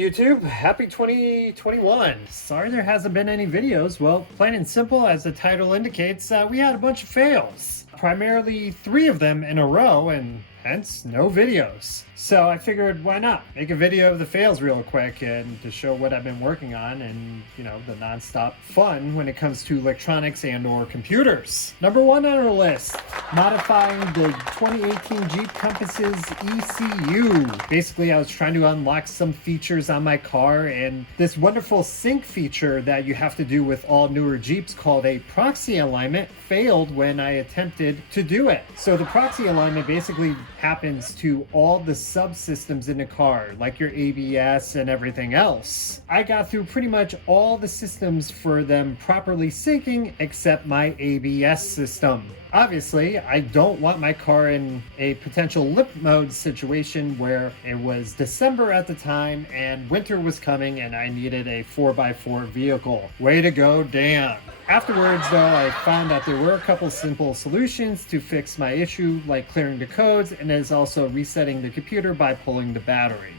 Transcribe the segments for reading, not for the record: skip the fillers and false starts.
YouTube? Happy 2021. Sorry there hasn't been any videos. Well, plain and simple, as the title indicates, we had a bunch of fails. Primarily 3 of them in a row, and hence no videos. So I figured, why not make a video of the fails real quick and to show what I've been working on and, you know, the non-stop fun when it comes to electronics and or computers. Number 1 on our list, modifying the 2018 Jeep Compass's ECU. Basically, I was trying to unlock some features on my car, and this wonderful sync feature that you have to do with all newer Jeeps called a Proxy Alignment failed when I attempted to do it. So the Proxy Alignment basically happens to all the subsystems in the car, like your ABS and everything else. I got through pretty much all the systems for them properly syncing except my ABS system. Obviously, I don't want my car in a potential lip mode situation where it was December at the time and winter was coming and I needed a 4x4 vehicle. Way to go, Dan. Afterwards, though, I found that there were a couple simple solutions to fix my issue, like clearing the codes and is also resetting the computer by pulling the battery.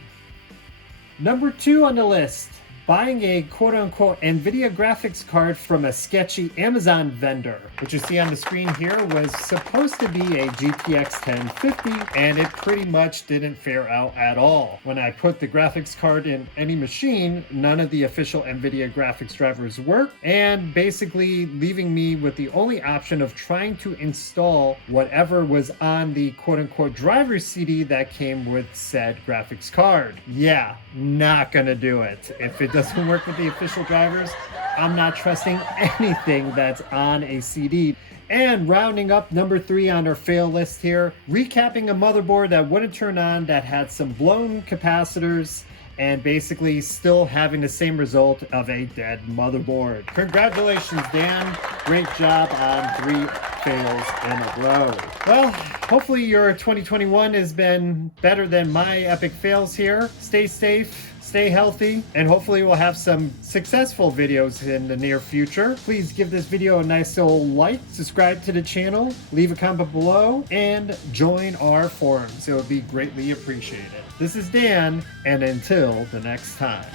Number 2 on the list, buying a quote-unquote NVIDIA graphics card from a sketchy Amazon vendor. What you see on the screen here was supposed to be a GTX 1050, and it pretty much didn't fare out at all. When I put the graphics card in any machine, none of the official NVIDIA graphics drivers worked, and basically leaving me with the only option of trying to install whatever was on the quote-unquote driver's CD that came with said graphics card. Yeah, not gonna do it. If it doesn't work with the official drivers, I'm not trusting anything that's on a CD. And rounding up number 3 on our fail list here, recapping a motherboard that wouldn't turn on, that had some blown capacitors, and basically still having the same result of a dead motherboard. Congratulations, Dan. Great job on 3 fails in a row. Well, hopefully your 2021 has been better than my epic fails here. Stay safe, stay healthy, and hopefully we'll have some successful videos in the near future. Please give this video a nice little like, subscribe to the channel, leave a comment below, and join our forums. It would be greatly appreciated. This is Dan, and until the next time.